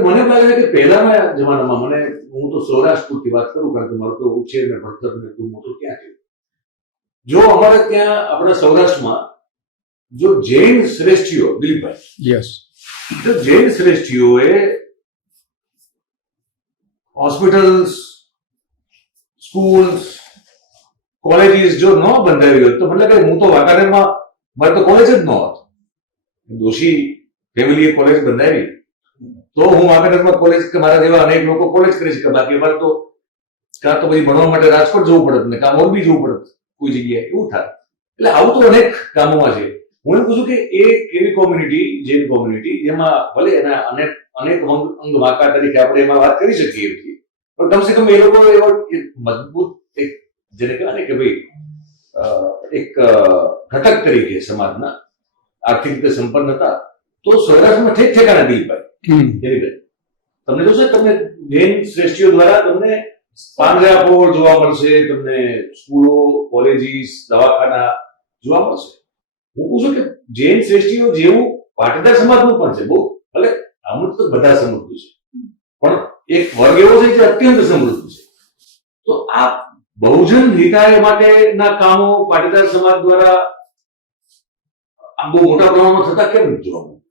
મને એમ લાગે છે કે પહેલાના જમાનામાં હું તો સૌરાષ્ટ્રથી વાત કરું, કારણ કે મારો તો ઉછેર ને ભણતર ને તું મોટું ક્યાં થયું. જો અમારે ત્યાં આપણા સૌરાષ્ટ્રમાં જો જૈન શ્રેષ્ઠીઓ, દિલીપભાઈ, યસ, જો જૈન શ્રેષ્ઠીઓએ હોસ્પિટલ્સ, સ્કૂલ્સ, કોલેજીસ જો ન બંધાવી હોત તો મને લાગે હું તો વાંકાનેરમાં મારે તો કોલેજ જ ન હોત. દોશી ફેમિલીએ કોલેજ બંધાવી તો હું વાંકાનેરમાં કોલેજ કે મારા જેવા અનેક લોકો કોલેજ કરી શકે. બાકી અમારે તો કાં તો પછી ભણવા માટે રાજકોટ જવું પડત ને કાં મોરબી જવું પડત કોઈ જગ્યાએ, એવું થાય. એટલે આવું તો અનેક કામોમાં છે. હું એમ પૂછું કે એક એવી કોમ્યુનિટી, જૈન કોમ્યુનિટી, જેમાં ભલે એના અનેક અંગ વાંકા તરીકે આપણે એમાં વાત કરી શકીએ છીએ, પણ કમસે કમ એ લોકો એવો મજબૂત એક જેને કહેવાય ને કે ભાઈ એક ઘટક તરીકે સમાજના આર્થિક રીતે સંપન્ન હતા. તો સૌરાષ્ટ્રમાં ઠેક ઠેકાણા દિલીપભાઈ તમને જોશે, તમને જૈન શ્રેષ્ઠીઓ દ્વારા તમને પાંજરાપોળ જોવા મળશે, તમને સ્કૂલો, કોલેજીસ, દવાખાના જોવા મળશે. હું પૂછું કે જૈન શ્રેષ્ઠીઓ જેવું પાટીદાર સમાજનું પણ છે. બહુ ભલે અમુક તો બધા સમૃદ્ધ છે, પણ એક વર્ગ એવો છે જે અત્યંત સમૃદ્ધ છે. તો આ બહુજન હિતાય માટેના કામો પાટીદાર સમાજ દ્વારા આ બહુ મોટા પ્રમાણમાં થતા કેમ જોવા મળે?